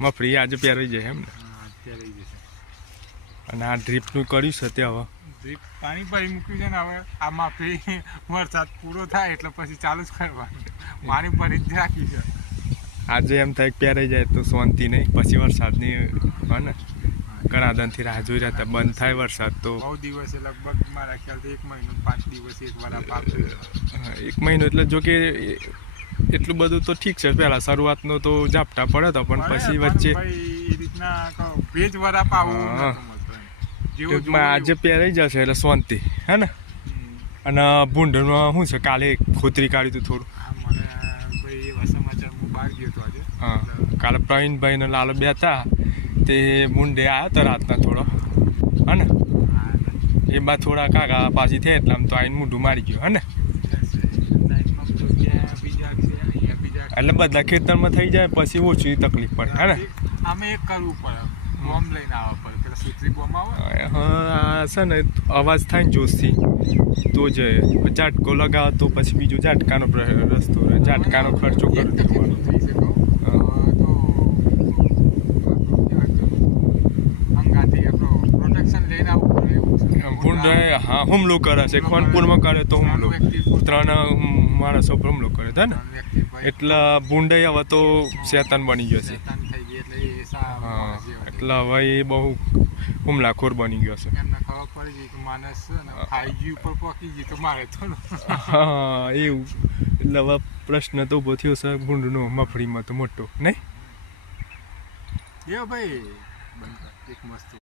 મફળી આજે પહેરાઈ જાય એમ ને? પહેરાઈ જશે. અને આ ડ્રીપનું કર્યું છે તે હવે ડ્રીપ પાણી ભરી મૂક્યું છે ને, હવે આ માફી વરસાદ પૂરો થાય એટલે પછી ચાલુ જ કરવાનું. પાણી ભરી જ રાખ્યું છે. આજે એમ થાય પહેરાઈ જાય તો શાંતિ નહીં, પછી વરસાદની હા ને ઘણા દિનથી રાહ જોઈ રહ્યા હતા, બંધ થાય વરસાદ તો બહુ દિવસે લગભગ મારા ખ્યાલથી 1 મહિનો 5 દિવસે એક વાર આપશે. 1 મહિનો એટલે જો કે એટલું બધું તો ઠીક છે, પહેલા શરૂઆતનો તો ઝાપટા પડે તો પણ પછી વચ્ચે એ રીતના ભેજ વરાપ આવું ટૂંકમાં આજે પહેરાઈ જશે એટલે શાંતિ હે ને. અને ભૂંડમાં શું છે, કાલે ખોતરી કાઢ્યું હતું થોડું. હા, કાલે પ્રવીણભાઈ ને લાલો બે હતા તે ભૂંડે આવ્યા હતા રાતના થોડો હે ને, એ બાદ થોડા કાકા પાછી થયા એટલે આમ તો આવીને મૂઢું મારી ગયું હે ને. એટલે બધા ખેતરમાં થઈ જાય પછી ઓછી તકલીફ પડે હે ને. આમે એક કરવું પડે, બોમ્બ લઈને આવવા પડે, પેલા સુતરી બોમ્બ આવે. હા છે ને, અવાજ થાય ને જોશથી તો જ ઝાટકો લગાવો તો પછી બીજો ઝાટકાનો રસ્તો રહે, ઝાટકાનો ખર્ચો કરવો. ભૂંડ હા હુમલો કરે છે, ખાનપુરમાં કરે તો હુમલો 3 માણસો પર હુમલો કરે છે ને, એટલે ભૂંડ હવે તો શેતાન બની ગયો છે. હા, એટલે હવે એ બહુ હુમલાખોર બની ગયો છે. હા એવું, એટલે હવે પ્રશ્ન તો ઊભો થયો છે ભૂંડનો મફળીમાં તો મોટો નહીં. ભાઈ એક મસ્ત